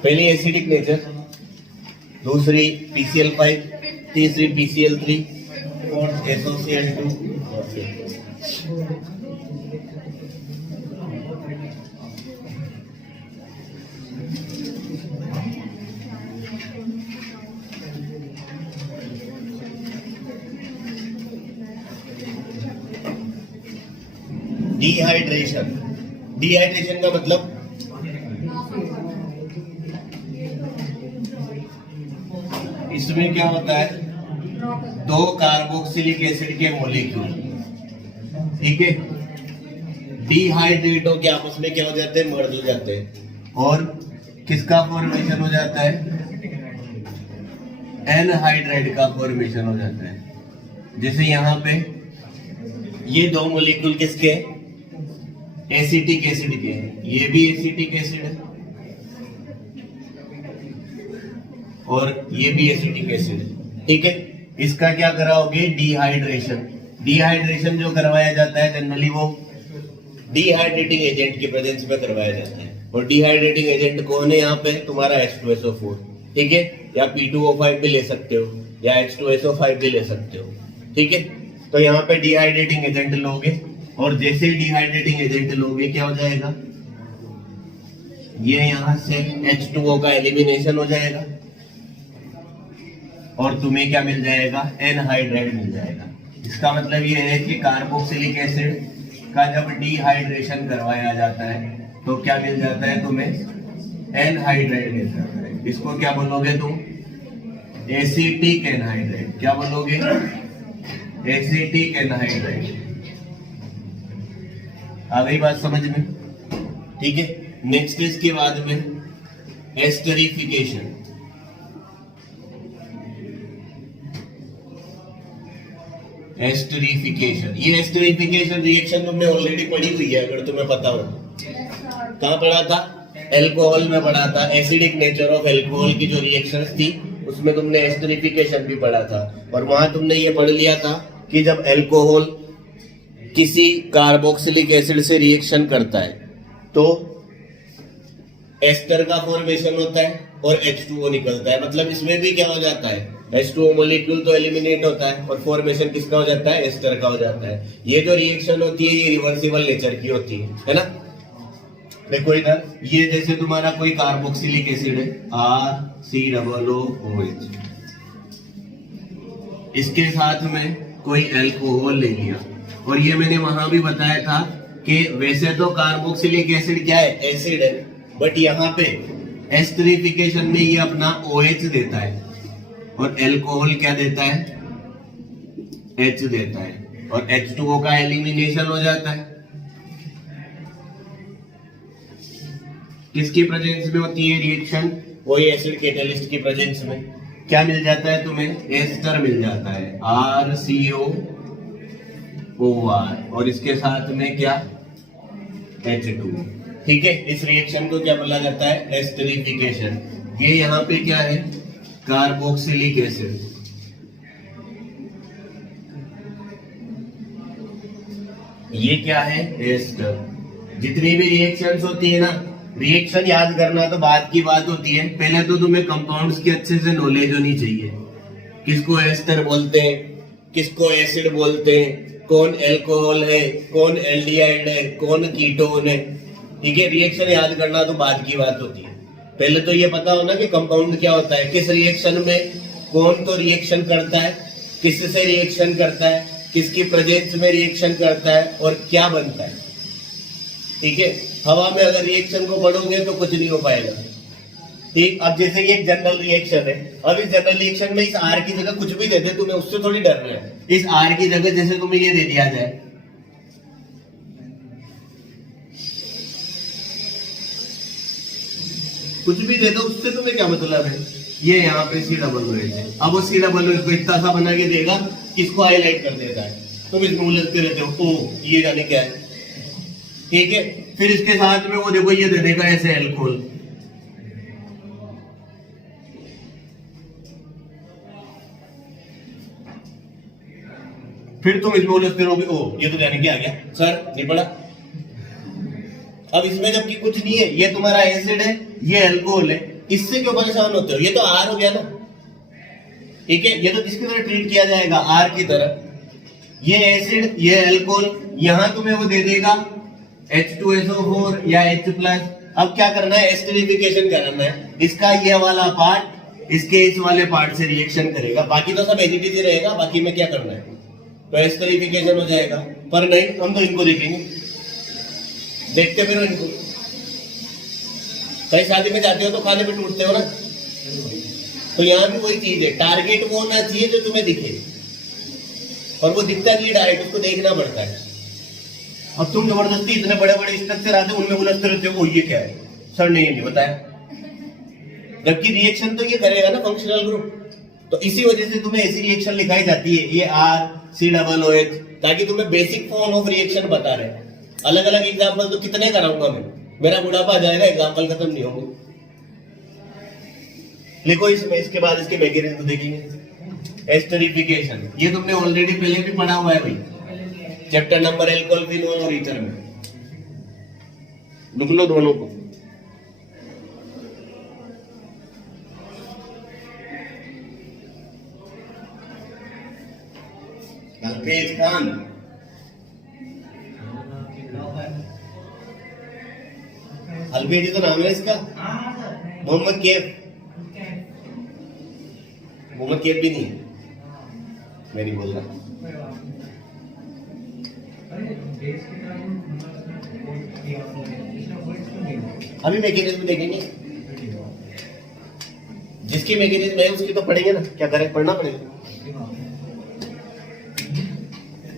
पहली acidic nature, दूसरी PCl5, तीसरी PCl3 और SOCl2। डिहाइड्रेशन, डिहाइड्रेशन का मतलब इसमें क्या होता है, दो कार्बोक्सिलिक एसिड के मॉलिक्यूल, ठीक है, डिहाइड्रेट हो के आपस में क्या हो जाते हैं, मर्ज हो जाते हैं और किसका फॉर्मेशन हो जाता है, एनहाइड्राइड का फॉर्मेशन हो जाता है। जैसे यहां पे ये दो मॉलिक्यूल किसके, एसिटिक एसिड के हैं, ये भी एसिटिक एसिड है और ये भी एसिटिक एसिड है, ठीक है। इसका क्या कराओगे, डिहाइड्रेशन। डिहाइड्रेशन जो करवाया जाता है जनरली वो डिहाइड्रेटिंग एजेंट की प्रेजेंस में करवाया जाता है और डिहाइड्रेटिंग एजेंट कौन है यहाँ पे, तुम्हारा H2SO4, ठीक है, या P2O5 भी ले सकते हो या H2SO5 भी ले सकते हो, ठीक है। तो यहाँ पे डिहाइड्रेटिंग एजेंट लोगे और जैसे ही डिहाइड्रेटिंग एजेंट लोगे क्या हो जाएगा, ये यहां से H2O का एलिमिनेशन हो जाएगा और तुम्हें क्या मिल जाएगा, एनहाइड्राइड मिल जाएगा। इसका मतलब ये है कि कार्बोक्सिलिक एसिड का जब डिहाइड्रेशन करवाया जाता है तो क्या मिल जाता है तुम्हें, एनहाइड्राइड मिल जाता है। इसको क्या बोलोगे तुम, एसिटिक एनहाइड्राइड। क्या बोलोगे, एसिटिक एनहाइड्राइड। आ गई बात समझ में, ठीक है। नेक्स्ट इसके बाद में एस्टरिफिकेशन। एस्टरिफिकेशन, ये एस्टरिफिकेशन रिएक्शन तुमने ऑलरेडी पढ़ी हुई है अगर तुम्हें पता हो। कहाँ पढ़ा था, एल्कोहल में पढ़ा था। एसिडिक नेचर ऑफ एल्कोहल की जो रिएक्शंस थी उसमें तुमने एस्टरिफिकेशन भी पढ़ा था और वहां तुमने ये पढ़ लिया था कि जब एल्कोहल किसी कार्बोक्सिलिक एसिड से रिएक्शन करता है तो एस्टर का फॉर्मेशन होता है और H2O निकलता है। मतलब इसमें भी क्या हो जाता है, H2O मॉलिक्यूल तो एलिमिनेट होता है और फॉर्मेशन किसका हो जाता है, एस्टर का हो जाता है। ये जो रिएक्शन होती है ये रिवर्सिबल नेचर की होती है ना। देखो इधर, ये जैसे तुम्हारा कोई कार्बोक्सिलिक एसिड है RCOOH, इसके साथ में कोई अल्कोहल ले लिया और ये मैंने वहां भी बताया था कि वैसे तो कार्बोक्सिलिक एसिड क्या है, एसिड है, बट यहाँ पे एस्टरिफिकेशन में ये अपना OH देता है और अल्कोहल क्या देता है, H देता है और H2O का एलिमिनेशन हो जाता है। किसकी प्रेजेंस में होती है रिएक्शन, वही एसिड कैटलिस्ट की प्रेजेंस में। क्या मिल जाता है तुम्हें, एस्टर मिल जाता है RCOOR और इसके साथ में क्या, H2। ठीक है, इस रिएक्शन को क्या बोला जाता है, एस्टरिफिकेशन। ये यहाँ पे क्या है, कार्बोक्सिलिक एसिड। ये क्या है, एस्टर। जितनी भी रिएक्शंस होती है ना, रिएक्शन याद करना तो बाद की बात होती है, पहले तो तुम्हें कंपाउंड्स की अच्छे से नॉलेज होनी चाहिए। किसको एस्टर बोलते हैं, किसको एसिड बोलते हैं, कौन अल्कोहल है, कौन एल्डिहाइड है, कौन कीटोन है। ठीक है, रिएक्शन याद करना तो बाद की बात होती है। पहले तो ये पता होना कि कंपाउंड क्या होता है, किस रिएक्शन में कौन तो रिएक्शन करता है, किससे रिएक्शन करता है, किसकी प्रेजेंस में रिएक्शन करता है और क्या बनता है। ठीक है, हवा में अगर रिएक्शन को पढ़ोगे तो कुछ नहीं हो पाएगा। ठीक, अब जैसे ये एक जनरल रिएक्शन है, अब इस जनरल रिएक्शन में इस आर की जगह कुछ भी दे दे, तुम्हें उससे थोड़ी डरना है। इस आर की जगह जैसे तुम्हें ये दे दिया जाए, कुछ भी दे दो, उससे तुम्हें क्या मतलब है। ये यहाँ पे COOH है, अब वो COOH को इतना सा बना के देगा, इसको हाईलाइट कर देता है, तुम इसमें उलझते रहते हो, ओ ये जाने क्या है। ठीक है, फिर इसके साथ में वो देखो ये दे देगा ऐसे एल्कोहल। फिर तुम इसमें उलझते रहोगे, ओ ये तो जाने के आ गया सर, नहीं पड़ा। अब इसमें जबकि कुछ नहीं है, ये तुम्हारा एसिड है, ये अल्कोहल है, इससे क्यों परेशान होते हो? ये तो आर हो गया ना, ठीक है। ये तो किसकी तरह ट्रीट किया जाएगा? आर की तरह। ये एसिड, ये अल्कोहल, यहां तुम्हें वो दे देगा H2SO4 या H+। अब क्या करना है? एस्टरिफिकेशन करना है। इसका ये वाला पार्ट इसके इस वाले पार्ट से रिएक्शन करेगा, बाकी तो सब एज ही रहेगा। बाकी में क्या करना है? तो एस्टरिफिकेशन हो जाएगा। पर नहीं, हम तो इनको देखेंगे, देखते फिर इनको। कहीं शादी में जाते हो तो खाने पे टूटते हो ना, तो यहाँ भी वही चीज है। टारगेट वो होना चाहिए जो तुम्हें दिखे, और वो दिखता नहीं डायरेक्ट, उसको देखना पड़ता है। अब तुम जबरदस्ती इतने बड़े बड़े स्ट्रक्चर आते हैं, उनमें उलझते रहते हो, ये क्या है सर, नहीं बताया। जबकि रिएक्शन तो ये करेगा ना फंक्शनल ग्रुप। तो इसी वजह से तुम्हें ऐसी रिएक्शन लिखाई जाती है, ये RCOOH, ताकि तुम्हें बेसिक फॉर्म ऑफ रिएक्शन बता रहे। अलग अलग एग्जाम्पल तो कितने कराऊंगा मैं, मेरा बुढ़ापा आ जाएगा, एग्जाम्पल खत्म नहीं होंगे। लिखो इसमें, इसके बाद इसके मैकेनिज्म देखेंगे। एस्टरिफिकेशन ये तुमने ऑलरेडी पहले भी पढ़ा हुआ है भाई, चैप्टर नंबर एल्कोहल फिनोल और ईथर में। लिख लो दोनों को। अल्पेज खान, अल्पेज तो नाम है इसका। मोहम्मद कैफ, मोहम्मद कैफ भी नहीं, मैं नहीं बोल रहा। अभी मैकेनिज्म देखेंगे, जिसकी मैकेनिज्म है उसकी तो पढ़ेंगे ना, क्या करें, पढ़ना पड़ेगा।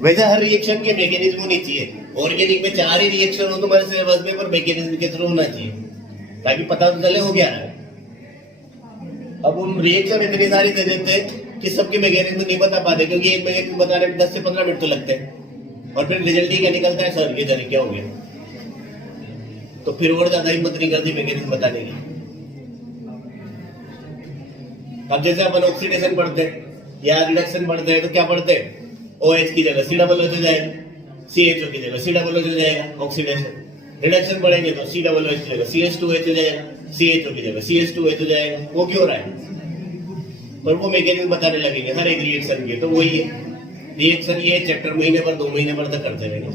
वैसे हर रिएक्शन के मैकेनिज्म होनी चाहिए। ऑर्गेनिक में 4 ही रिएक्शन हो तुम्हारे सिलेबस में, पर मैकेनिज्म के थ्रू होना चाहिए, ताकि पता तो चले हो गया है। अब हम रिएक्शन इतनी सारी दे देते हैं कि सबके मैकेनिज्म नहीं बता पाते, क्योंकि एक मैकेनिज्म बताने में 10 से 15 मिनट तो लगते हैं, और फिर रिजल्ट ही क्या निकलता है, सर ये जाने क्या हो गया। तो फिर और ज्यादा हिम्मत नहीं करती मैकेनिज्म बताने की। अब जैसे अपन ऑक्सीडेशन पढ़ते हैं या रिडक्शन पढ़ते हैं, तो क्या पढ़ते हैं? OH की जगह COOH हो जाएगा, CHO की जगह COOH हो जाएगा, ऑक्सीडेशन। रिडक्शन पढ़ेंगे तो COOH की जगह CH2H हो जाएगा, CHO की जगह CH2H हो जाएगा। वो क्यों हो रहा है? पर वो मैकेनिज्म बताने लगेंगे हर एक रिएक्शन के। तो वही है रिएक्शन, ये चैप्टर महीने पर 2 महीने पर तक करते रहेंगे,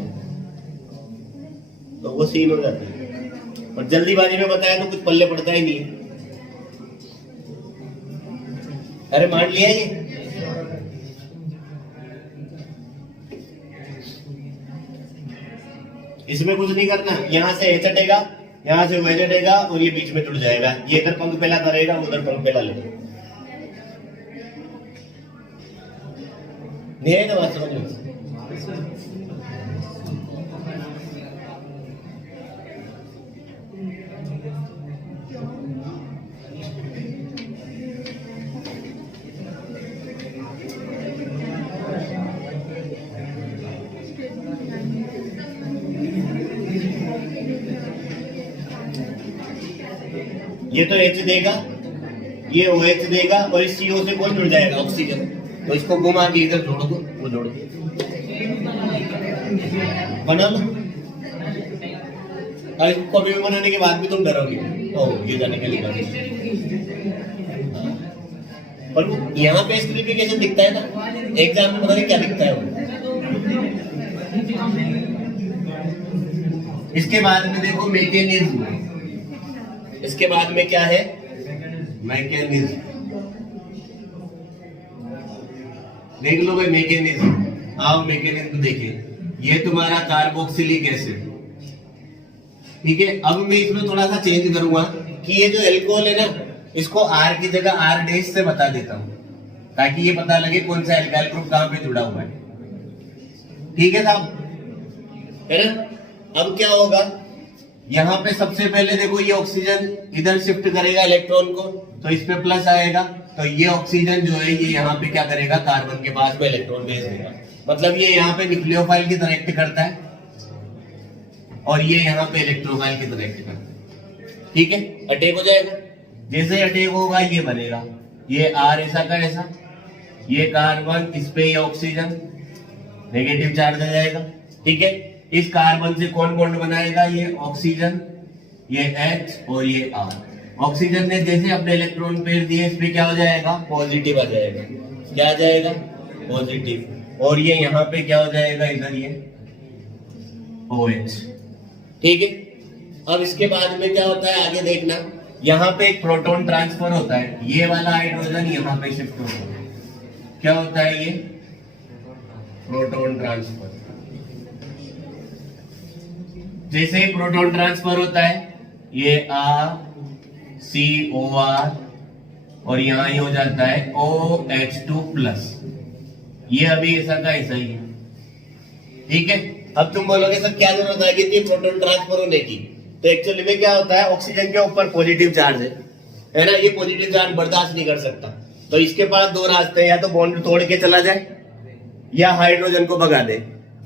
तो वो सीन हो जाता है। और जल्दीबाजी में बताया तो कुछ पल्ले पड़ता ही नहीं है। अरे मान लिया ये, इसमें कुछ नहीं करना। यहां से H हटेगा, यहां से OH हटेगा, और ये बीच में जुड़ जाएगा। ये इधर पंख पहला करेगा, उधर पंख पहला लेगा। नहीं है ना बात समझ में? ये तो H देगा, ये OH देगा, और इस CO से कौन जुड़ जाएगा? ऑक्सीजन। तो इसको घुमा के इधर जोड़ दो, वो जोड़ दो, बना लो। और इसको कभी बनाने के बाद भी तुम डरोगे, ओह ये जाने के लिए। पर वो यहाँ पे एस्टरिफिकेशन दिखता है ना, एग्जाम में पता नहीं क्या दिखता है वो। इसके बाद में देखो मैकेनिज्म, इसके बाद में क्या है? मैकेनिज्म। देख लो भाई मैकेनिज्म। आओ मैकेनिज्म देखें। ये तुम्हारा कार्बोक्सिलिक एसिड, ठीक है। अब मैं इसमें थोड़ा सा चेंज करूंगा कि ये जो एल्कोहल है ना, इसको R की जगह R' से बता देता हूं, ताकि ये पता लगे कौन सा एल्काइल ग्रुप कहां पे जुड़ा हुआ है। ठीक है साहब, है ना। अब क्या होगा, यहां पे सबसे पहले देखो ये ऑक्सीजन इधर शिफ्ट करेगा इलेक्ट्रॉन को, तो इस पे प्लस आएगा। तो ये ऑक्सीजन जो है ये यहाँ पे क्या करेगा, कार्बन के पास में इलेक्ट्रॉन भेज देगा। मतलब ये यहाँ पे न्यूक्लियोफाइल की तरह एक्ट करता है। और ये यहाँ पे इलेक्ट्रोफाइल के कनेक्ट करते हैं। ठीक है, अटैक हो जाएगा। जैसे अटैक होगा ये बनेगा, ये R ऐसा का ऐसा, ये कार्बन, इस पे ये ऑक्सीजन, नेगेटिव चार्ज आ जाएगा। ठीक है, इस कार्बन से कौन बॉन्ड बनाएगा? ये ऑक्सीजन, ये H और ये R। ऑक्सीजन ने जैसे अपने इलेक्ट्रॉन पेयर दिए, इस पे क्या हो जाएगा? पॉजिटिव आ जाएगा। क्या आ जाएगा? पॉजिटिव। और ये यहाँ पे क्या हो जाएगा? इधर ये OH। ठीक है, अब इसके बाद में क्या होता है आगे देखना, यहाँ पे एक प्रोटॉन ट्रांसफर होता है, ये वाला हाइड्रोजन यहाँ पे शिफ्ट होता है। क्या होता है ये? Proton transfer. जैसे ही प्रोटॉन ट्रांसफर होता है, ये COR और यहां ही हो जाता है OH2+। ये अभी ऐसा का ऐसा ही है। ठीक है, अब तुम बोलोगे सर क्या जरूरत है कि प्रोटॉन ट्रांसफर होने की? तो एक्चुअली में क्या होता है, ऑक्सीजन के ऊपर पॉजिटिव चार्ज है ना, ये पॉजिटिव चार्ज बर्दाश्त नहीं कर सकता। तो इसके पास दो रास्ते हैं, या तो बॉन्ड तोड़ के चला जाए या हाइड्रोजन को भगा दे।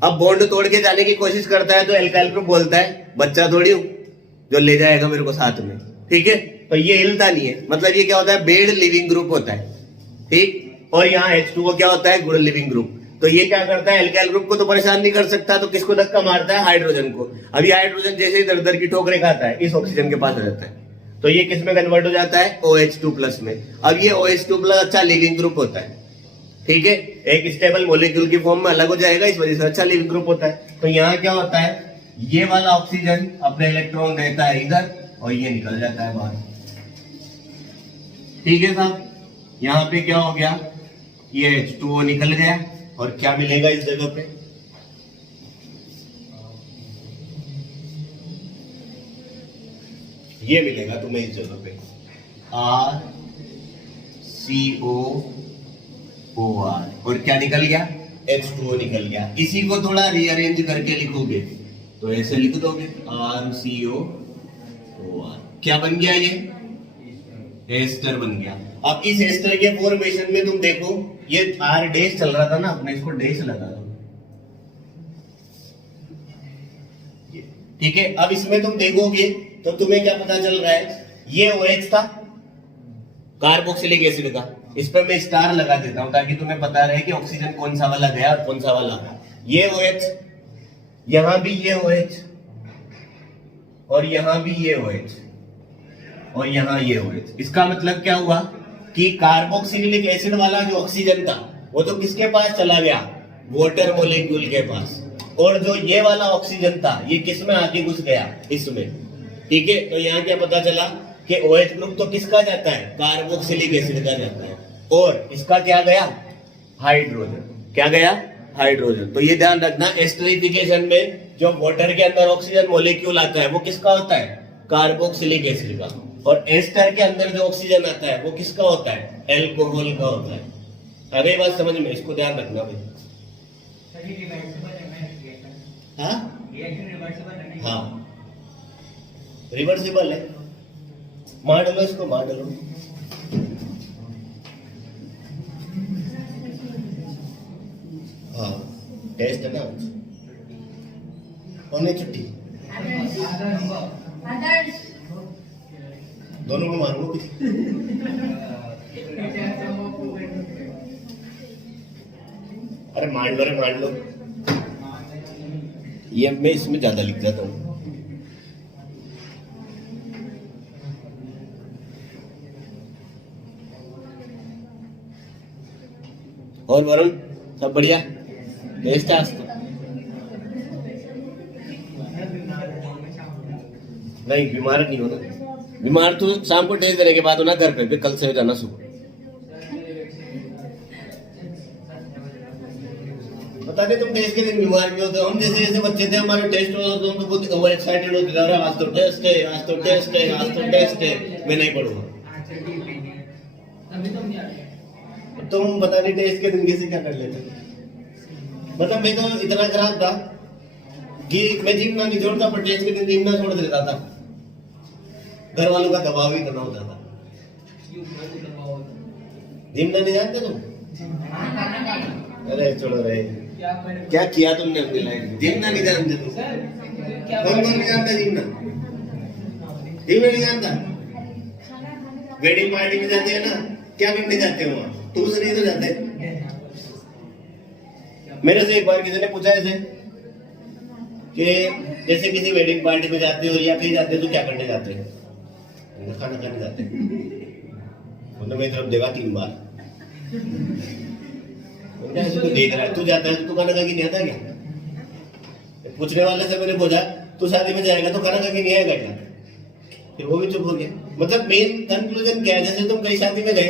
अब बॉन्ड तोड़ के जाने की कोशिश करता है तो एल्काइल ग्रुप बोलता है बच्चा थोड़ी हूं जो ले जाएगा मेरे को साथ में। ठीक है, तो ये हिलता नहीं है, मतलब ये क्या होता है? बेड लिविंग ग्रुप होता है। ठीक, और यहाँ H2O क्या होता है? Good leaving group. तो ये क्या करता है? एल्काइल ग्रुप को तो परेशान नहीं कर सकता, तो किसको धक्का मारता है? हाइड्रोजन को। अभी हाइड्रोजन जैसे ही दर दर की ठोकरें खाता है, इस ऑक्सीजन के पास आ जाता है, तो ये किस में कन्वर्ट हो जाता है? OH2+ में। अब ये OH2+ अच्छा लिविंग ग्रुप होता है। ठीक है, एक स्टेबल मॉलिक्यूल की फॉर्म में अलग हो जाएगा, इस वजह से अच्छा लिविंग ग्रुप होता है। तो यहाँ क्या होता है? ये वाला ऑक्सीजन अपने इलेक्ट्रॉन देता है इधर और ये निकल जाता है बाहर। ठीक है साहब, यहाँ पे क्या हो गया? ये H2O निकल गया और क्या मिलेगा इस जगह पे? ये मिलेगा तुम्हें इस जगह पे RCOOR और क्या निकल गया? H2O निकल गया। इसी को थोड़ा रीअरेंज करके लिखोगे तो ऐसे लिख दोगे RCOOR। क्या बन गया? ये एस्टर बन गया। अब इस एस्टर के फॉर्मेशन में तुम देखो, ये R डैश चल रहा था ना, अपने इसको डैश लगा दो। ठीक है, अब इसमें तुम देखोगे तो तुम्हें क्या पता चल रहा है? ये OH था कार्बोक्सिलिक एसिड का, इस पर मैं स्टार लगा देता हूं ताकि तुम्हें पता रहे कि ऑक्सीजन कौन सा वाला गया और कौन सा वाला। ये OH, यहां भी ये OH और यहां भी ये OH और यहां ये OH। इसका मतलब क्या हुआ कि कार्बोक्सिलिक एसिड वाला जो ऑक्सीजन था वो तो किसके पास चला गया? वाटर मॉलिक्यूल के पास। और जो ये वाला ऑक्सीजन था ये किस में आके घुस गया? इसमें। ठीक है, तो यहाँ क्या पता चला कि OH ग्रुप तो किसका जाता है? कार्बोक्सिलिक एसिड का जाता है। और इसका क्या गया? हाइड्रोजन। क्या गया? हाइड्रोजन। तो ये ध्यान रखना, एस्टरिफिकेशन में जो वाटर के अंदर ऑक्सीजन मॉलिक्यूल आता है वो किसका होता है? कार्बोक्सिलिक एसिड का। और एस्टर के अंदर जो ऑक्सीजन आता है वो किसका होता है? एल्कोहल का होता है। अरे बात समझ में, इसको ध्यान रखना भाई। हाँ, रिवर्सिबल है। मार डालो इसको, मार डालो। हाँ, टेस्ट है ना। कौन छुट्टी? दोनों को मारो। अरे मान लो, अरे मान लो। ये मैं इसमें ज्यादा लिख जाता हूँ। और वरुण सब बढ़िया? टेस्ट है आज तो? नहीं, बीमार नहीं होना। बीमार तो शाम को टेस्ट देने के बाद होना घर पे, फिर कल से जाना सुबह। बता दे, तुम टेस्ट के दिन बीमार भी होते हो। हम जैसे जैसे बच्चे थे, हमारे टेस्ट होता तो हम तो बहुत ओवर एक्साइटेड होते थे। आज तो टेस्ट है, आज तो टेस्ट है, आज तो टेस्ट है। मैं नहीं पढ़ूंगा। तुम बता नहीं टेस्ट के दिन कैसे क्या कर लेते? मतलब मैं तो इतना खराब था कि मैं जिम ना नहीं छोड़ता, पर टेस्ट के दिन जिम ना छोड़ देता था। घर वालों का दबाव ही इतना होता था। जिम ना नहीं जानते तुम? अरे छोड़ो रहे। क्या किया तुमने अपनी लाइफ में? जिमना नहीं जानते तुम? कौन कौन नहीं जानता जिमना? जिमना नहीं जानता? वेडिंग पार्टी में जाते हैं ना, क्या करने जाते हो वहाँ? तुम से नहीं तो जाते। मेरे से एक बार किसी ने पूछा ऐसे कि जैसे किसी वेडिंग पार्टी में जाते हो या कहीं जाते हो तो क्या करने जाते हो? खाना खाने जाते हैं। उन्होंने मेरी तरफ देखा 3 बार। ऐसे तो देख रहा है, तू जाता है तो तू खाना खा के नहीं आता क्या? पूछने वाले से मैंने पूछा तू शादी में जाएगा तो खाना खा के नहीं आएगा क्या? फिर वो भी चुप हो गया। मतलब मेन कंक्लूजन क्या है, जैसे तुम कहीं शादी में गए,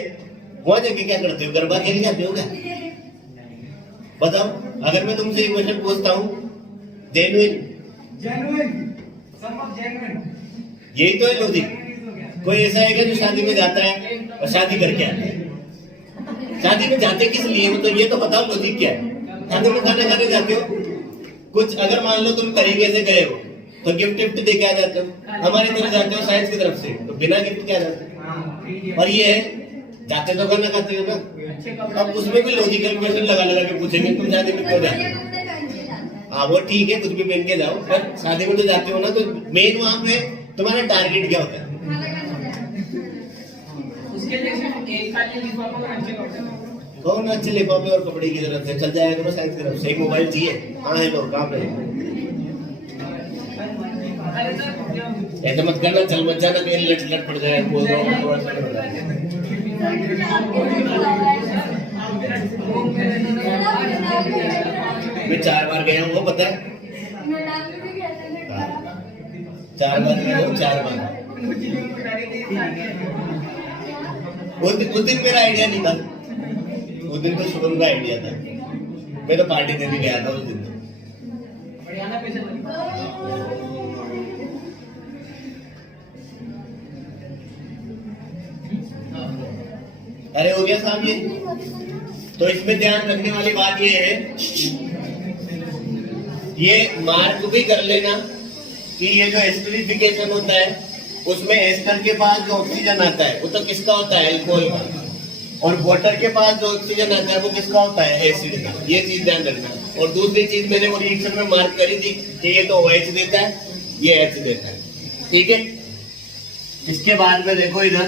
वहां जाके क्या करते हो? गरबा खेल जाते हो क्या? बताओ, अगर मैं तुमसे एक क्वेश्चन पूछता हूँ, जेन्युइन यही तो है लॉजिक। कोई ऐसा है क्या जो शादी में जाता है और शादी करके आता है? शादी में जाते किस लिए, मतलब ये तो बताओ लॉजिक क्या है? शादी में खाना खाने जाते हो, कुछ अगर मान लो तुम तरीके से गए हो तो गिफ्ट दे के आ जाते हो। हमारी तरफ जाते हो साइंस की तरफ से तो बिना गिफ्ट के आ जाते हो। और ये है जाते तो खाना खाते हो ना। अब उसमें भी लॉजिकल क्वेश्चन लगा लगा के पूछेंगे तुम शादी में क्यों जाते हो? हाँ वो ठीक है, कुछ भी पहन के जाओ, पर शादी में तो जाते हो ना, तो मेन वहां पे तुम्हारा टारगेट क्या होता है? कौन अच्छे लिफाफे और कपड़े की तरफ से चल जाएगा तो साइंस की तरफ से? एक मोबाइल चाहिए, हाँ है लो काम है। ऐसा मत करना, चल मत जाना कहीं लट पड़ जाए। बोल रहा हूँ मैं 4 बार गया हूँ, वो पता है? 4 बार गया हूँ, 4 बार। उस दिन मेरा आइडिया नहीं था, उस दिन तो शुभम का आइडिया था। मैं तो पार्टी देने गया था उस दिन। अरे हो गया साहब ये। तो इसमें ध्यान रखने वाली बात ये है, ये मार्क भी कर लेना कि ये जो एस्टरिफिकेशन होता है उसमें एस्टर के पास जो ऑक्सीजन आता है वो तो किसका होता है? एल्कोहल का। और वाटर के पास जो ऑक्सीजन आता है वो किसका होता है? एसिड का। ये चीज ध्यान रखना। और दूसरी चीज मैंने वो रिएक्शन में मार्क करी थी कि ये तो OH देता है, ये H देता है, ठीक है। इसके बाद में देखो इधर,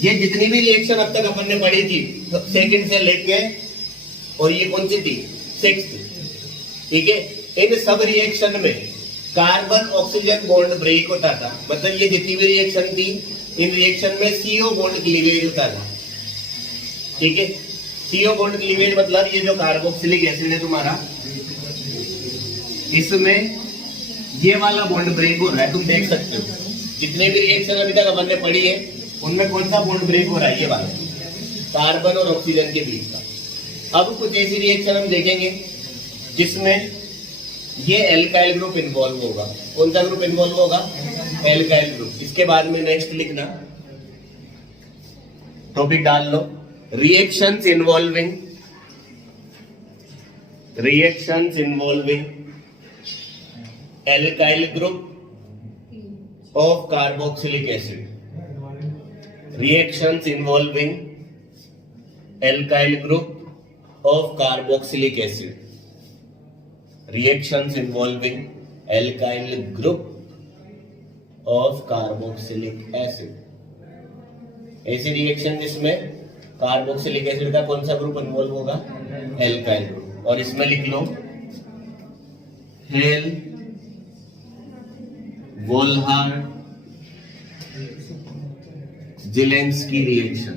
ये जितनी भी रिएक्शन अब तक अपन ने पढ़ी थी सेकंड से लेके, और ये कौन सी थी? 6th, ठीक है। इन सब रिएक्शन में कार्बन ऑक्सीजन बॉन्ड ब्रेक होता था। मतलब ये जितनी भी रिएक्शन थी, इन रिएक्शन में CO बॉन्ड क्लीवेज होता था, ठीक है। CO बॉन्ड क्लीवेज मतलब ये जो कार्बोक्सिलिक एसिड है तुम्हारा, इसमें ये वाला बॉन्ड ब्रेक हो रहा है, तुम देख सकते हो। जितने भी रिएक्शन अभी तक अपन ने पढ़ी है उनमें कौन सा बॉन्ड ब्रेक हो रहा है? ये वाला, कार्बन और ऑक्सीजन के बीच का। अब कुछ ऐसी रिएक्शन हम देखेंगे जिसमें ये एल्काइल ग्रुप इन्वॉल्व होगा। कौन सा ग्रुप इन्वॉल्व होगा? Alkyl group. इसके बाद में नेक्स्ट लिखना, टॉपिक डाल लो, reactions involving alkyl group of carboxylic acid. Reactions involving alkyl group of carboxylic acid. Reactions involving alkyl group of carboxylic acid. ऐसी रिएक्शन जिसमें कार्बोक्सिलिक एसिड का कौन सा ग्रुप इन्वॉल्व होगा? Alkyl group. और इसमें लिख लो हेल वोल्हार्ड जेलेंस्की रिएक्शन।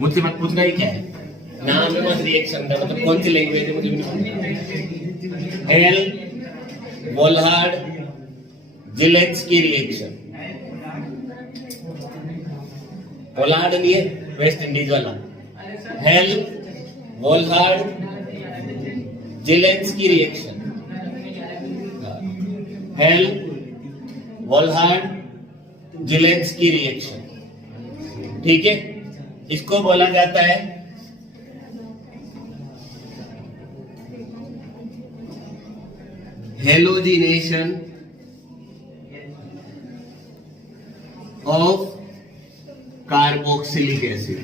मुझसे मत पूछना ही क्या है, नाम में बस रिएक्शन था, मतलब कौन सी लैंग्वेज है मुझे भी नहीं। Hell Volhard Zelinsky reaction. Volhard नहीं है, वेस्ट इंडीज वाला। Hell Volhard Zelinsky reaction. Hell Volhard Zelinsky reaction, ठीक है। इसको बोला जाता है हेलोजिनेशन कार्बोक्सिलिक एसिड,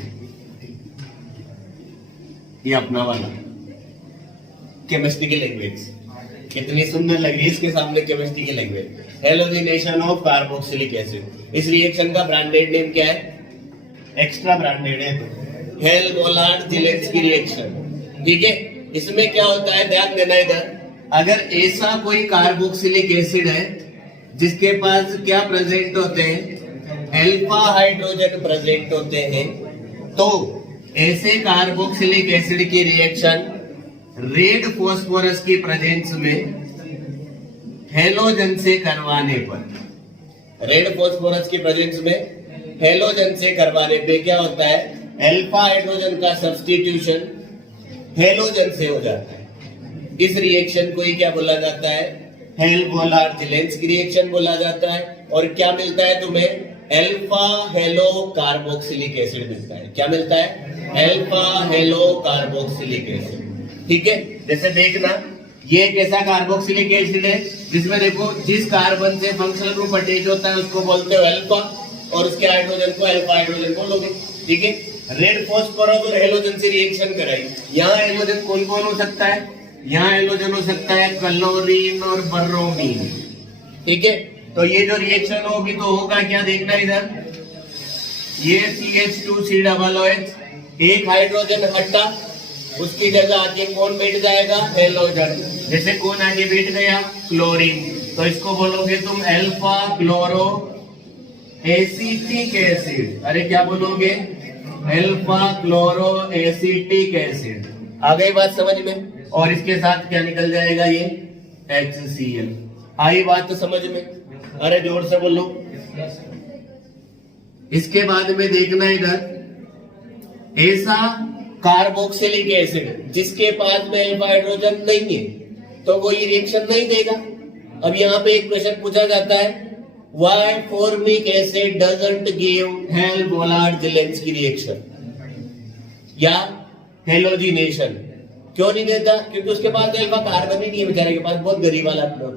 ये अपना वाला केमिस्ट्री की लैंग्वेज कितनी सुंदर लग रही है इसके सामने, केमिस्ट्री की language. Halogenation of carboxylic acid. इस रिएक्शन का ब्रांडेड नेम क्या है? एक्स्ट्रा ब्रांडेड है तो हेल-बोलार्ड-ज़ेलेंस्की रिएक्शन। ठीक है, इसमें क्या होता है ध्यान देना इधर, अगर ऐसा कोई कार्बोक्सिलिक एसिड है जिसके पास क्या प्रेजेंट होते हैं, अल्फा हाइड्रोजन प्रेजेंट होते हैं, तो ऐसे कार्बोक्सिलिक एसिड की रिएक्शन रेड फास्फोरस की प्रेजेंस में हेलोजन से करवाने पर, रेड फास्फोरस की प्रेजेंस में हेलोजन से करवाने पे क्या होता है, अल्फा हाइड्रोजन का सब्स्टिट्यूशन हेलोजन से हो जाता है। इस रिएक्शन को ही क्या बोला जाता है, हेल-बोलार्ड-ज़ेलेंस्की रिएक्शन बोला जाता है। और क्या मिलता है तुम्हें, अल्फा हेलो कार्बोक्सिलिक एसिड मिलता है। क्या मिलता है, अल्फा हेलो कार्बोक्सिलिक एसिड। ठीक है, जैसे देखना ये एक ऐसा कार्बोक्सिलिक एसिड है जिसमें देखो जिस कार्बन से फंक्शनल ग्रुप अटैच होता है उसको बोलते हो अल्फा, और उसके हाइड्रोजन को अल्फा हाइड्रोजन बोलोगे। ठीक है, रेड फास्फोरस और हेलोजन से रिएक्शन कराई, यहाँ हेलोजन कौन कौन हो सकता है, यहाँ हेलोजन हो सकता है क्लोरीन और ब्रोमीन। ठीक है, तो ये जो रिएक्शन होगी तो होगा क्या, देखना इधर, ये CH2COOH, एक हाइड्रोजन हटा, उसकी जगह आके कौन बैठ जाएगा, हेलोजन। जैसे कौन आगे बैठ गया, क्लोरीन, तो इसको बोलोगे तुम अल्फा क्लोरो एसिटिक एसिड। अरे क्या बोलोगे, अल्फा क्लोरो एसिटिक एसिड। आ गई बात समझ में? और इसके साथ क्या निकल जाएगा, ये HCl। आई बात तो समझ में? अरे जोर से बोलो। इसके बाद में देखना इधर, ऐसा कार्बोक्सिलिक एसिड जिसके पास में अल्फा हाइड्रोजन नहीं है तो वो ये रिएक्शन नहीं देगा। अब यहाँ पे एक क्वेश्चन पूछा जाता है, why formic acid doesn't give hello-Volhard-Zelensky reaction या हेलोजिनेशन, क्यों नहीं देता? क्योंकि उसके पास अल्फा कार्बन ही नहीं है, बेचारे के पास बहुत गरीब वाला अपना।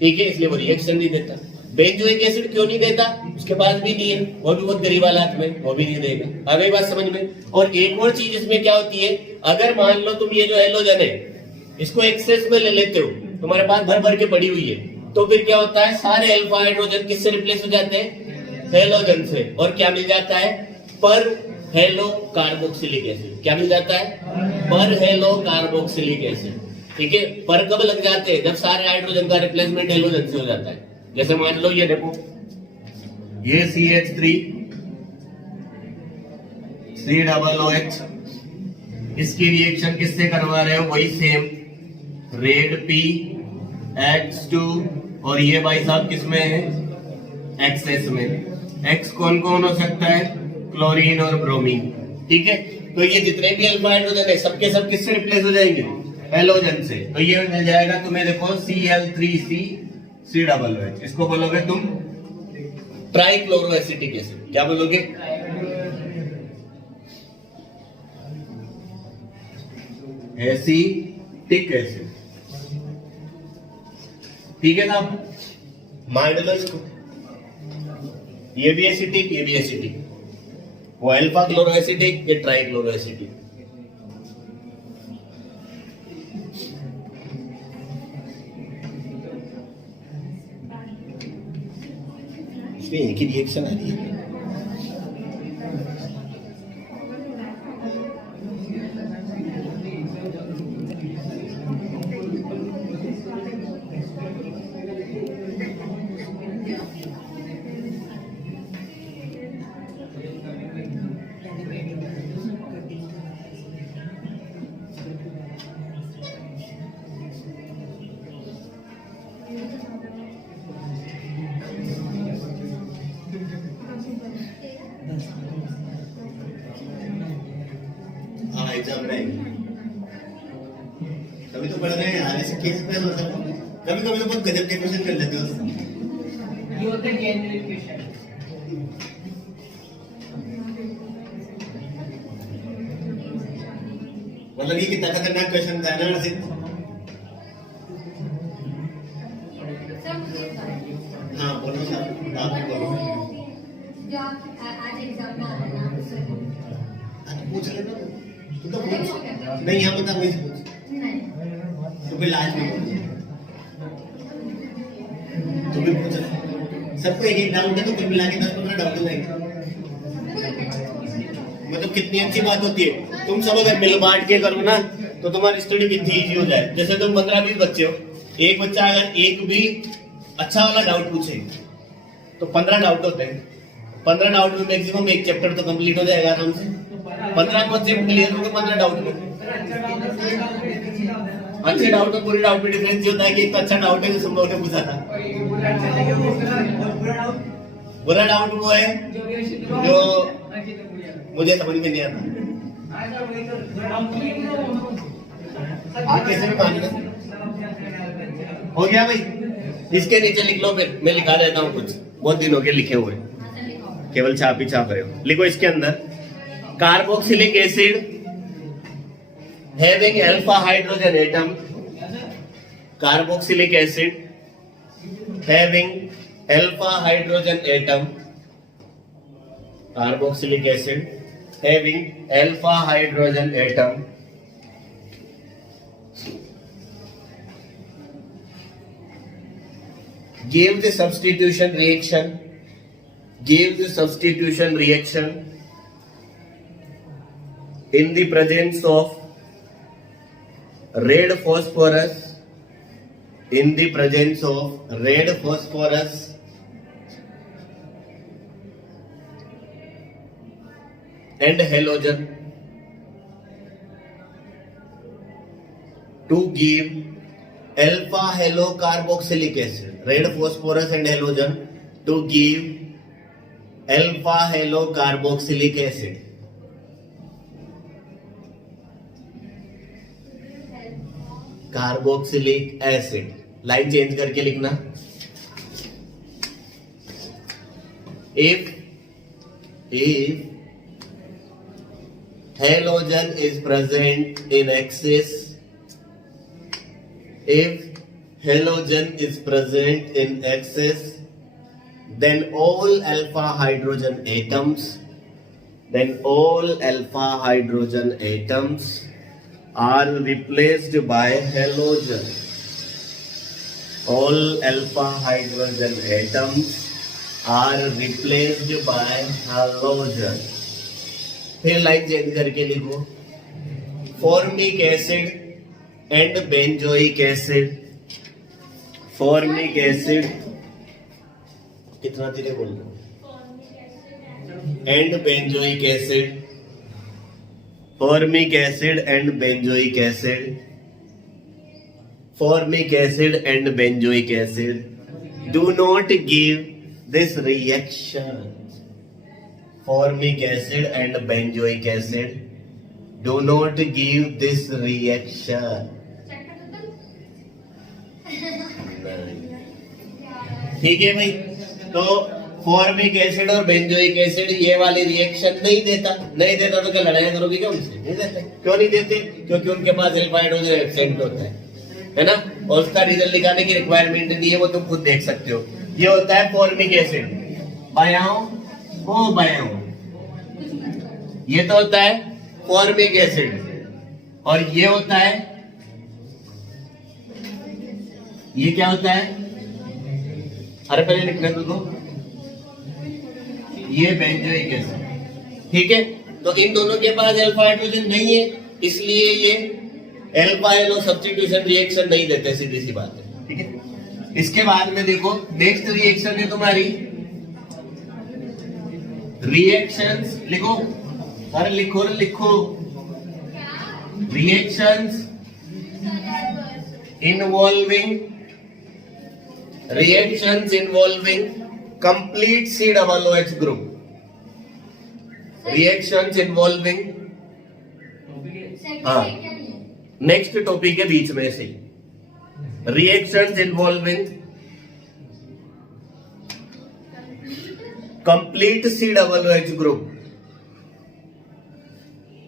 ठीक है, इसलिए वो रिएक्शन नहीं देता। बेंजोइक एसिड क्यों नहीं देता, उसके पास भी नहीं है, वो भी बहुत गरीब हालात में, वो भी नहीं देगा। आ गई बात समझ में? और एक और चीज इसमें क्या होती है, अगर मान लो तुम ये जो हेलोजन है इसको एक्सेस में ले लेते हो, तुम्हारे पास भर भर के पड़ी हुई है, तो फिर क्या होता है, सारे अल्फा हाइड्रोजन किससे रिप्लेस हो जाते हैं, हेलोजन से। और क्या मिल जाता है, पर हेलो कार्बोक्सिलिक एसिड। क्या मिल जाता है, पर हेलो कार्बोक्सिलिक एसिड। ठीक है, पर कब लग जाते हैं, जब सारे हाइड्रोजन का रिप्लेसमेंट हेलोजन से हो जाता है। जैसे मान लो ये देखो, ये CH3 COOH, इसकी रिएक्शन किससे करवा रहे हो, वही सेम रेड PX2, और ये भाई साहब किसमें है, एक्सेस में। एक्स कौन कौन हो सकता है, क्लोरीन और ब्रोमीन। ठीक है, तो ये जितने भी अल्फा हाइड्रोजन है सबके सब किससे रिप्लेस हो जाएंगे, हेलोजन से। तो ये मिल जाएगा तुम्हें, देखो Cl3COOH, इसको बोलोगे तुम ट्राइक्लोरोएसिटिक एसिड। क्या बोलोगे, एसिटिक एसिड। ठीक है ना, मान लो इसको, ये भी एसिटिक, ये भी एसिटिक, वो अल्फा क्लोरोएसिटिक, ये ट्राइक्लोरोएसिटिक। एक ही रिएक्शन आ रही है। हाँ, एग्जाम में कभी तो पढ़ रहे हैं यार, ऐसे केस पे मतलब कभी कभी तो बहुत गजब के क्वेश्चन कर लेते हो। ये होते हैं जेन्युइन क्वेश्चन। मतलब ये कितना खतरनाक क्वेश्चन था ना अर्षित। हाँ बोलो, आप बोलो। जो आज एग्जाम में आ रहा है ना, पूछ लेना तू तो पूछ नहीं यहाँ बता मुझे पूछ तो फिर लाज में तू भी पूछ सबको एक डाउट है तो फिर मिला के 10-15 डाउट लाएंगे मतलब कितनी अच्छी बात होती है। तुम सब अगर मिल बांट के करो ना तो तुम्हारी स्टडी कितनी इजी हो जाए। जैसे तुम 15-20 बच्चे हो, एक बच्चा अगर एक भी अच्छा वाला डाउट पूछे तो 15 डाउट होते हैं। 15 डाउट में मैक्सिमम एक चैप्टर तो कंप्लीट हो जाएगा आराम से। 15 कॉन्सेप्ट क्लियर हो गए 15 डाउट में। अच्छे डाउट और पूरे डाउट में डिफरेंस ये होता है कि एक तो अच्छा डाउट है जो संभव ने पूछा था, बुरा डाउट वो है जो मुझे समझ में नहीं आता। आप कैसे भी मान लो हो गया भाई। इसके नीचे लिख लो, फिर मैं लिखा देता हूँ कुछ बहुत दिन हो गए लिखे हुए, केवल छाप ही छाप रहे हो। लिखो इसके अंदर carboxylic acid having alpha hydrogen atom, carboxylic acid having alpha hydrogen atom, carboxylic acid having alpha hydrogen atom give the substitution reaction in the presence of red phosphorus and halogen to give alpha halo carboxylic acid, red phosphorus and halogen to give alpha halo carboxylic acid. Carboxylic acid line change करके लिखना। if halogen is present in excess, then all alpha hydrogen atoms are replaced by halogen. All alpha hydrogen atoms are replaced by halogen. फिर line change करके लिखो formic acid and benzoic acid, formic acid कितना धीरे बोल रहे and benzoic acid, formic acid and benzoic acid, formic acid and benzoic acid do not give this reaction. Formic acid and benzoic acid do not give this reaction. ठीक है भाई, तो formic acid और benzoic acid ये वाली reaction नहीं देता तो क्या लड़ाई करोगे क्या उनसे? नहीं देते। क्यों नहीं देते? क्योंकि उनके पास अल्फा हाइड्रोजन एब्सेंट होता है ना, और उसका रिजल्ट दिखाने की रिक्वायरमेंट नहीं है, वो तुम खुद देख सकते हो। ये होता है फॉर्मिक एसिड, बायाओं ये तो होता है फॉर्मिक एसिड, और ये होता है, ये क्या होता है? अरे पहले लिखने दो, ये बेंजोइक एसिड। ठीक है, तो इन दोनों के पास अल्फा हाइड्रोजन नहीं है, इसलिए ये अल्फा हेलो सब्स्टिट्यूशन रिएक्शन नहीं देते, सीधी सी बात है। ठीक है, इसके बाद में देखो नेक्स्ट रिएक्शन है तुम्हारी रिएक्शंस। लिखो, अरे लिखो reactions involving complete C double OH group, reactions involving, हाँ नेक्स्ट टॉपिक है बीच में से, reactions involving complete C double OH group,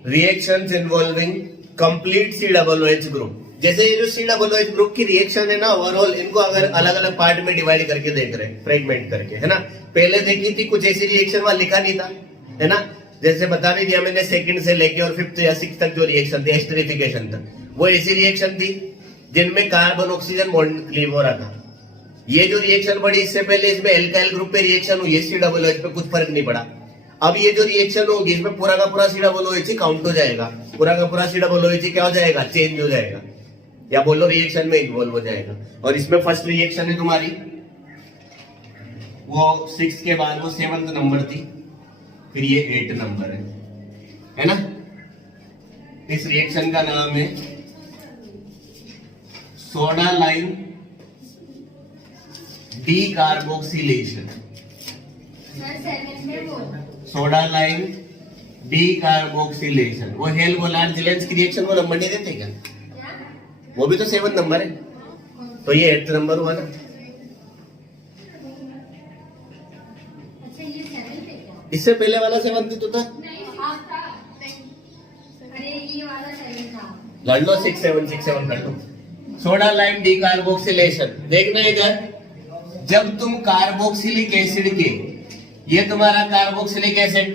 reactions involving complete C double OH group. जैसे ये जो C डबल OH ग्रुप की रिएक्शन है ना, ओवरऑल इनको अगर अलग अलग पार्ट में डिवाइड करके देख रहे हैं, फ्रेगमेंट करके, है ना। पहले देखी थी कुछ ऐसी रिएक्शन वहां लिखा नहीं था, है ना, जैसे बता भी दिया मैंने, सेकंड से लेके और फिफ्थ या सिक्स तक जो रिएक्शन थी एस्टरिफिकेशन तक, वो ऐसी रिएक्शन थी जिनमें कार्बन ऑक्सीजन बॉन्ड क्लीव हो रहा था। ये जो रिएक्शन बढ़ी इससे पहले इसमें एल्काइल ग्रुप पे रिएक्शन हुई, COOH पे कुछ फर्क नहीं पड़ा। अब ये जो रिएक्शन होगी इसमें पूरा का पूरा COOH काउंट हो जाएगा, पूरा का पूरा COOH क्या हो जाएगा, चेंज हो जाएगा, या बोलो रिएक्शन में इन्वॉल्व हो जाएगा। और इसमें फर्स्ट रिएक्शन है तुम्हारी वो 6 के बाद वो 7th नंबर थी, फिर ये 8 नंबर है ना। इस रिएक्शन का नाम है soda lime decarboxylation. Soda lime decarboxylation. वो हेल बोलार जिलेंस की रिएक्शन वो नंबर नहीं देते क्या? वो भी तो 7 नंबर है, तो ये 8 नंबर हुआ ना। इससे पहले वाला 7 तो था, लड़ लो 6 7 6 7 कर लो। सोडा लाइम डीकार्बोक्सिलेशन, देखना इधर, जब तुम कार्बोक्सिलिक एसिड के, ये तुम्हारा कार्बोक्सिलिक एसिड,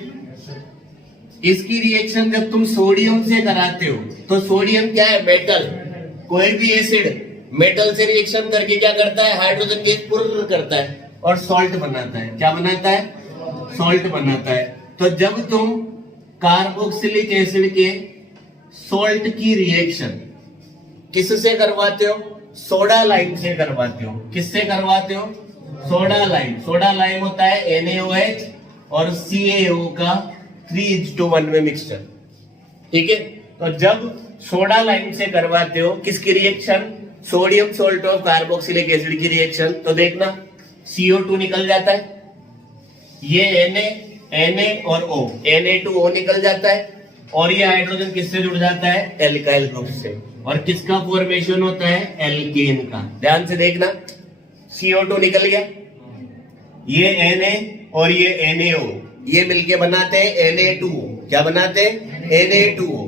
इसकी रिएक्शन जब तुम सोडियम से कराते हो तो सोडियम क्या है, मेटल। कोई भी एसिड मेटल से रिएक्शन करके क्या करता है, हाइड्रोजन गैस पूर्ण करता है और सॉल्ट बनाता है। क्या बनाता है, सॉल्ट बनाता है। तो जब तुम कार्बोक्सिलिक एसिड के सॉल्ट की रिएक्शन किससे करवाते हो, सोडा लाइम से करवाते हो। किससे करवाते हो, सोडा लाइम। सोडा लाइम होता है NaOH और CaO का 3:1 में मिक्सचर, ठीक है। तो जब सोडा लाइम से करवाते हो किसकी reaction, sodium salt of carboxylic acid की रिएक्शन, तो देखना CO2 निकल जाता है, ये Na और O, Na2O निकल जाता है, और ये हाइड्रोजन किससे जुड़ जाता है, एल्काइल ग्रुप से। और किसका फॉर्मेशन होता है, एल्केन का। ध्यान से देखना, CO2 निकल गया, ये Na और ये NaO, ये मिलके बनाते हैं Na2O। क्या बनाते हैं, Na2O।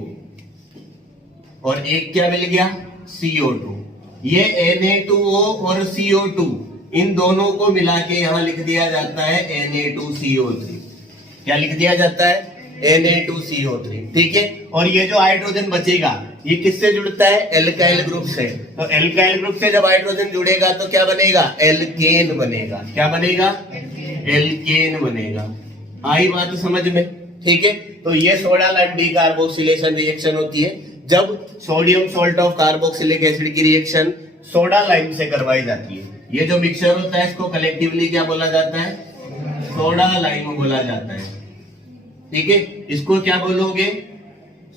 और एक क्या मिल गया, CO2। ये Na2O और CO2 इन दोनों को मिला के यहां लिख दिया जाता है Na2CO3। क्या लिख दिया जाता है, Na2CO3, ठीक है। और ये जो हाइड्रोजन बचेगा ये किससे जुड़ता है, एल्काइल ग्रुप से। तो एल्काइल ग्रुप से जब हाइड्रोजन जुड़ेगा तो क्या बनेगा, एल्केन बनेगा। क्या बनेगा, एल्केन बनेगा। आई बात समझ में, ठीक है। तो ये सोडा लाइम डीकार्बोक्सिलेशन रिएक्शन होती है जब sodium salt of carboxylic acid की रिएक्शन सोडा लाइम से करवाई जाती है। ये जो मिक्सचर होता है इसको कलेक्टिवली क्या बोला जाता है, सोडा लाइम बोला जाता है, ठीक है। इसको क्या बोलोगे,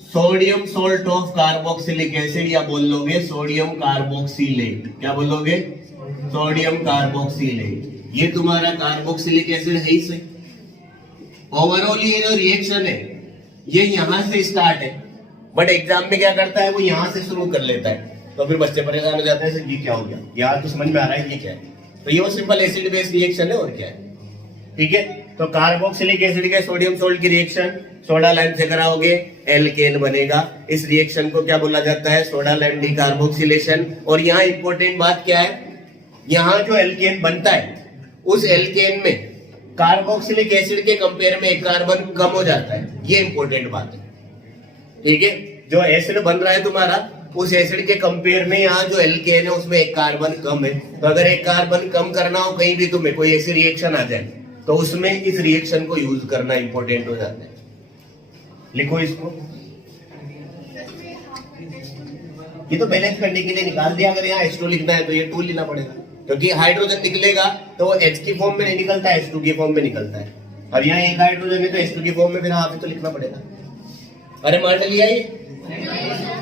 sodium salt of carboxylic acid, या बोल लोगे सोडियम कार्बोक्सिलेट। क्या बोलोगे, सोडियम कार्बोक्सिलेट। ये तुम्हारा कार्बोक्सिलिक एसिड है ही से। ओवरऑल ये जो रिएक्शन है ये यहां से स्टार्ट है, बट एग्जाम में क्या करता है, वो यहां से शुरू कर लेता है। तो फिर बच्चे परेशान हो जाते हैं, सर ये क्या हो गया, यार तो समझ में आ रहा है ये क्या है। तो ये वो सिंपल एसिड बेस रिएक्शन है, और क्या है, ठीक है। तो कार्बोक्सिलिक एसिड के सोडियम सोल्ट की रिएक्शन सोडा लाइम से कराओगे, एल्केन बनेगा। इस रिएक्शन को क्या बोला जाता है, सोडा लाइम डीकार्बोक्सिलेशन। और यहाँ इंपॉर्टेंट बात क्या है, यहाँ जो एल्केन बनता है उस एल्केन में कार्बोक्सिलिक एसिड के कंपेयर में एक कार्बन कम हो जाता है। ये इंपॉर्टेंट बात है, ठीक है। जो एसिड बन रहा है तुम्हारा, उस एसिड के कंपेयर में यहाँ जो एल्केन है उसमें एक कार्बन कम है। तो अगर एक कार्बन कम करना हो कहीं भी तुम्हें, कोई ऐसी रिएक्शन आ जाए, तो उसमें इस रिएक्शन को यूज करना इंपॉर्टेंट हो जाता है। लिखो इसको, ये तो बैलेंस करने के लिए निकाल दिया। अगर यहाँ H2 लिखना है तो ये 2 लेना पड़ेगा, क्योंकि हाइड्रोजन निकलेगा तो वो H की फॉर्म में नहीं निकलता है, H2 की फॉर्म में निकलता है। अब यहाँ एक हाइड्रोजन है तो H2 की फॉर्म में, फिर यहाँ पे तो लिखना पड़ेगा। अरे मान लिया, ये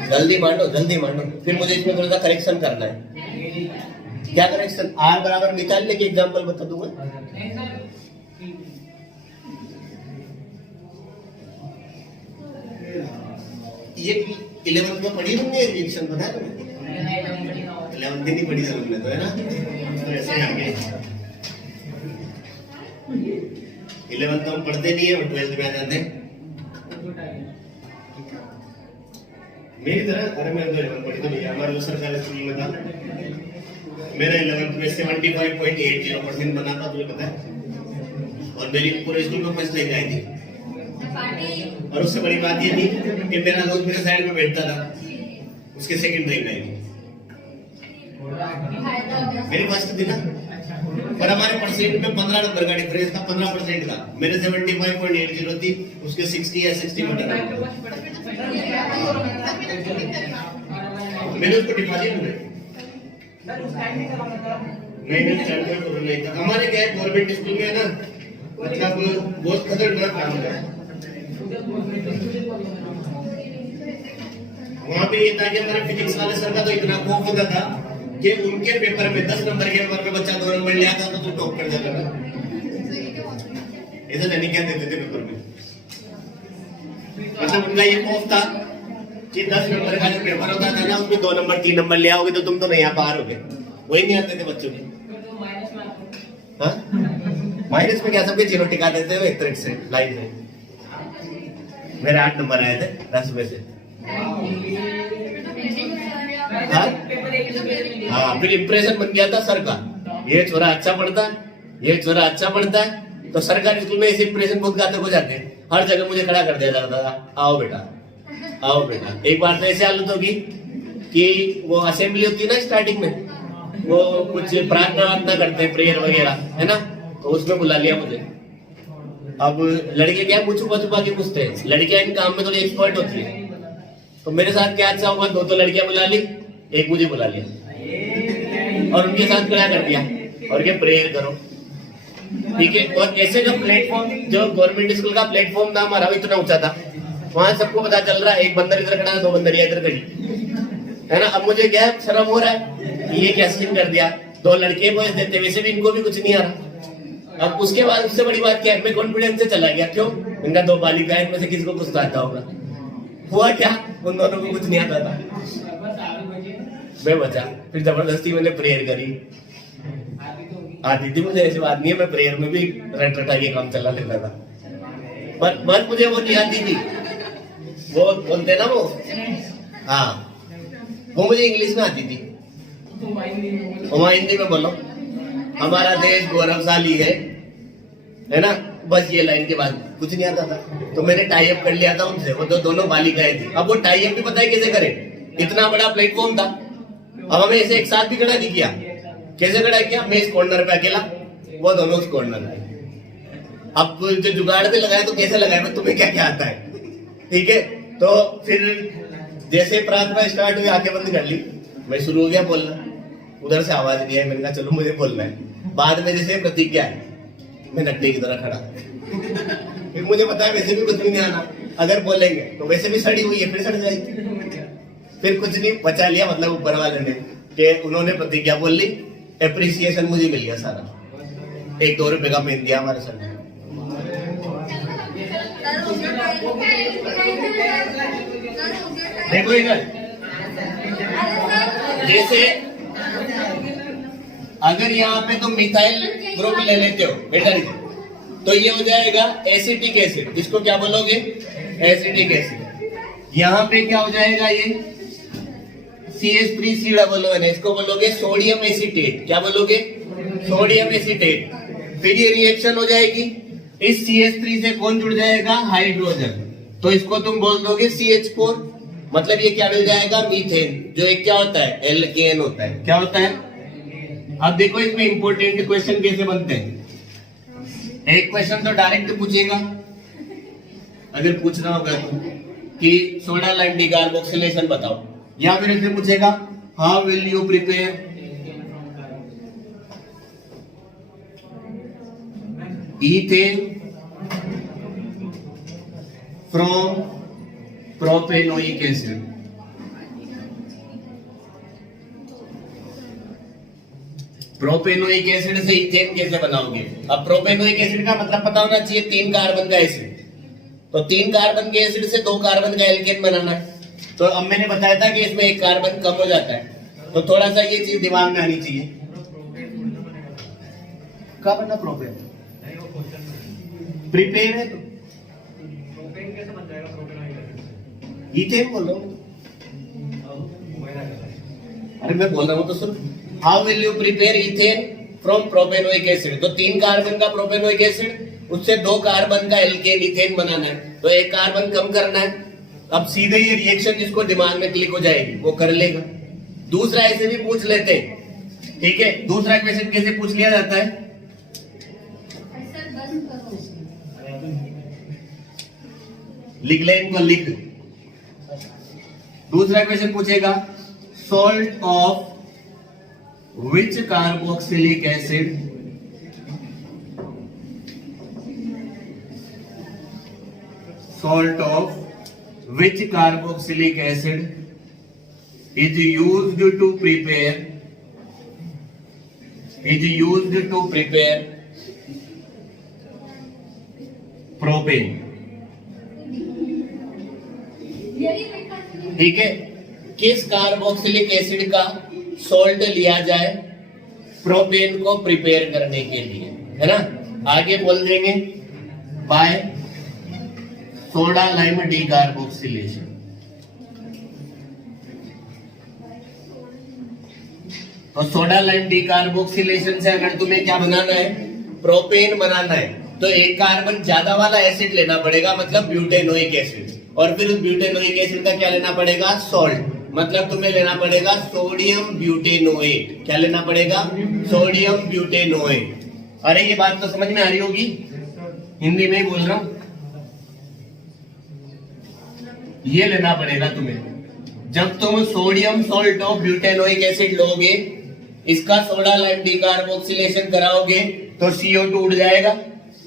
जल्दी मांडो, जल्दी मांडो। फिर मुझे इसमें थोड़ा सा करेक्शन करना है। क्या करेक्शन, R बराबर निकालने के एग्जाम्पल बता दूंगा। ये 11th में पढ़ी तुमने रिएक्शन, पता है तुम्हें? 11th नहीं पढ़ी तुमने तो, है ना। तो ऐसे करके 11th तो हम पढ़ते नहीं है, 12th में आ जाते हैं। मेरी तरह, अरे मैं तो 11th पढ़ी तो नहीं है, हमारे सरकारी स्कूल में था। मेरा 11th में 75.80% बना था, तुझे पता है। और मेरी पूरे स्कूल में फर्स्ट रैंक आई थी। और उससे बड़ी बात ये थी कि मेरा दोस्त मेरे साइड में बैठता था, उसके सेकंड रैंक आई मेरी फर्स्ट थी ना। पर हमारे परसेंट में 15 नंबर का डिफरेंस था, 15% का। मेरे 75.80 थी, उसके 60 या 60 मीटर। मैंने उसको डिपॉजिट में नहीं था। हमारे क्या है, गवर्नमेंट स्कूल में ना, मतलब बहुत खतरनाक काम है। वहाँ पे ये था कि हमारे फिजिक्स वाले सर का तो इतना खौफ होता था कि उनके पेपर में 10 नंबर के पेपर में बच्चा 2 नंबर ले आता तो तू टॉप कर जाता था। ऐसा नहीं क्या देते थे पेपर में, मतलब उनका ये खौफ था कि 10 नंबर का जो पेपर होता था ना, उसमें 2 नंबर 3 नंबर ले आओगे तो तुम तो नहीं यहाँ पार होगे। वही नहीं आते थे बच्चों के। हाँ, माइनस में क्या सबके जीरो टिका देते हुए एक तरह से लाइन में। मेरे 8 नंबर आए थे 10 में से। हाँ, फिर इम्प्रेशन बन गया था सर का, ये छोरा अच्छा पढ़ता है, ये छोरा अच्छा पढ़ता है। तो सरकारी स्कूल में ऐसे इम्प्रेशन बहुत घातक हो जाते हैं। हर जगह मुझे खड़ा कर दिया जाता था, आओ बेटा आओ बेटा। एक बार तो ऐसे हालत होगी कि वो असेंबली होती है ना स्टार्टिंग में, वो कुछ प्रार्थना वार्थना करते हैं, प्रेयर वगैरह है ना, तो उसमें बुला लिया मुझे। अब लड़के क्या मुझे छुपा छुपा के पूछते हैं, लड़कियां इन काम में थोड़ी एक्सपर्ट होती है। तो मेरे साथ क्या अच्छा हुआ, 2 लड़कियां बुला ली, एक मुझे बुला लिया और उनके साथ खड़ा कर दिया और क्या प्रेयर करो, ठीक है। और ऐसे जो प्लेटफॉर्म, जो गवर्नमेंट स्कूल का प्लेटफॉर्म था हमारा, इतना ऊंचा था, वहां सबको पता चल रहा है एक बंदर इधर खड़ा है, 2 बंदरियां इधर खड़ी है ना। अब मुझे क्या शर्म हो रहा है, ये क्या सीन कर दिया, 2 लड़के बोल देते, वैसे भी इनको भी कुछ नहीं आ रहा। अब उसके बाद उससे बड़ी बात क्या है, मैं कॉन्फिडेंस से चला गया। क्यों? इनका 2 बालिका है, इनमें से किसी को कुछ तो आता होगा। हुआ क्या, उन दोनों को कुछ नहीं आता था, मैं बचा। फिर जबरदस्ती मैंने प्रेयर करी, आती थी मुझे, ऐसी बात नहीं है, मैं प्रेयर में भी रट रटा के काम चला लेता था। पर बस मुझे वो नहीं आती थी, वो बोलते ना वो, हाँ वो मुझे इंग्लिश में आती थी। हिंदी में बोलो, हमारा देश गौरवशाली है ना, बस ये लाइन के बाद कुछ नहीं आता था। तो मैंने टाई अप कर लिया था उनसे, वो तो दोनों बालिकाएं थी। अब वो टाई अप भी पता है कैसे करें, इतना बड़ा प्लेटफॉर्म था, अब हमें ऐसे एक साथ भी खड़ा नहीं किया। कैसे खड़ा किया, मैं इस कॉर्नर पे अकेला, वो दोनों उस कॉर्नर पे। अब जो जुगाड़ पे लगाया तो कैसे लगाया, मैं तुम्हें क्या क्या आता है, ठीक है। तो फिर जैसे प्रार्थना स्टार्ट हुई, आंखें बंद कर ली, मैं शुरू हो गया बोलना। उधर से आवाज नहीं आई, मैंने कहा चलो मुझे बोलना है। बाद में जैसे प्रतिज्ञा है, मैं नट्टे की तरह खड़ा। फिर मुझे पता है वैसे भी कुछ भी नहीं आना, अगर बोलेंगे तो वैसे भी सड़ी हुई है, फिर सड़ जाएगी। फिर कुछ नहीं बचा लिया, मतलब ऊपर वाले ने कि उन्होंने प्रतिज्ञा बोल ली, एप्रिसिएशन मुझे मिल गया सारा। 1-2 रुपए का पेन दिया हमारे सर ने। देखो इधर, जैसे अगर यहाँ पे तुम मिथाइल ग्रुप ले लेते हो बेटा, तो ये हो जाएगा एसिटिक एसिड। इसको क्या बोलोगे, एसिटिक एसिड। यहाँ पे क्या हो जाएगा, ये CH3COOH, इसको बोलोगे सोडियम एसीटेट। क्या बोलोगे, सोडियम एसीटेट। फिर ये रिएक्शन हो जाएगी, इस CH3 से कौन जुड़ जाएगा, हाइड्रोजन, तो इसको तुम बोल दोगे CH4। मतलब ये क्या मिल जाएगा, मीथेन, जो एक क्या होता है, एल्केन होता है। क्या होता है, अब देखो इसमें इंपॉर्टेंट क्वेश्चन कैसे बनते हैं। एक क्वेश्चन तो डायरेक्ट पूछेगा, अगर पूछना होगा तो, कि सोडा लाइम डिकार्बोक्सिलेशन बताओ, या फिर ऐसे पूछेगा, how will you prepare ethane from propanoic acid. Propanoic acid से इथेन कैसे बनाओगे। अब प्रोपेनोइक एसिड का मतलब पता होना चाहिए, 3 कार्बन का एसिड, तो 3 कार्बन के एसिड से 2 कार्बन का एल्केन बनाना है। तो अब मैंने बताया था कि इसमें 1 कार्बन कम हो जाता है, तो थोड़ा सा ये चीज दिमाग में आनी चाहिए। क्या बनना, प्रोपेन प्रिपेयर है, तो प्रोपेन कैसे बन जाएगा, इथेन बोलो। अरे मैं बोल रहा हूँ तो सुन, how will you prepare ethane from propanoic acid. तो 3 कार्बन का प्रोपेनोइक एसिड, उससे 2 कार्बन का एल्केन इथेन बनाना है, तो 1 कार्बन कम करना है। अब सीधे ये रिएक्शन जिसको दिमाग में क्लिक हो जाएगी वो कर लेगा। दूसरा ऐसे भी पूछ लेते हैं, ठीक है। दूसरा क्वेश्चन कैसे पूछ लिया जाता है, लिख ले इनको, लिख। दूसरा क्वेश्चन पूछेगा salt of which carboxylic acid salt of which carboxylic acid is used to prepare propane। ठीक है, किस कार्बोक्सिलिक एसिड का सॉल्ट लिया जाए प्रोपेन को प्रिपेयर करने के लिए, है ना। आगे बोल देंगे बाय सोडा लाइम डीकार्बोक्सिलेशन। तो सोडा लाइम डीकार्बोक्सिलेशन से अगर तुम्हें क्या बनाना है, प्रोपेन बनाना है, तो 1 कार्बन ज्यादा वाला एसिड लेना पड़ेगा, मतलब ब्यूटेनोइक एसिड। और फिर उस ब्यूटेनोइक एसिड का क्या लेना पड़ेगा, सॉल्ट, मतलब तुम्हें लेना पड़ेगा सोडियम ब्यूटेनोएट। क्या लेना पड़ेगा, सोडियम ब्यूटेनोएट। अरे ये बात तो समझ में आ रही होगी, हिंदी में ही बोल रहा हूं। ये लेना पड़ेगा तुम्हें। जब तुम sodium salt of butanoic acid लोगे, इसका सोडा लाइम डीकार्बोक्सिलेशन कराओगे, तो CO2 उड़ जाएगा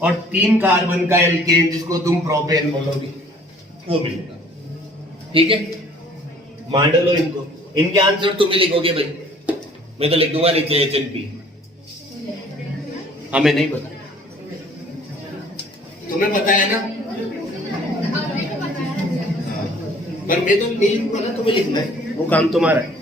और 3 कार्बन का एल्केन जिसको तुम प्रोपेन बोलोगे वो मिलेगा। ठीक है, मान लो इनको, इनके आंसर तुम ही लिखोगे भाई, मैं तो लिख दूंगा नीचे HNP। हमें नहीं पता, तुम्हें पता है ना, पर मैं तो नहीं लिखूंगा ना, तुम्हें लिखना है, वो काम तुम्हारा है।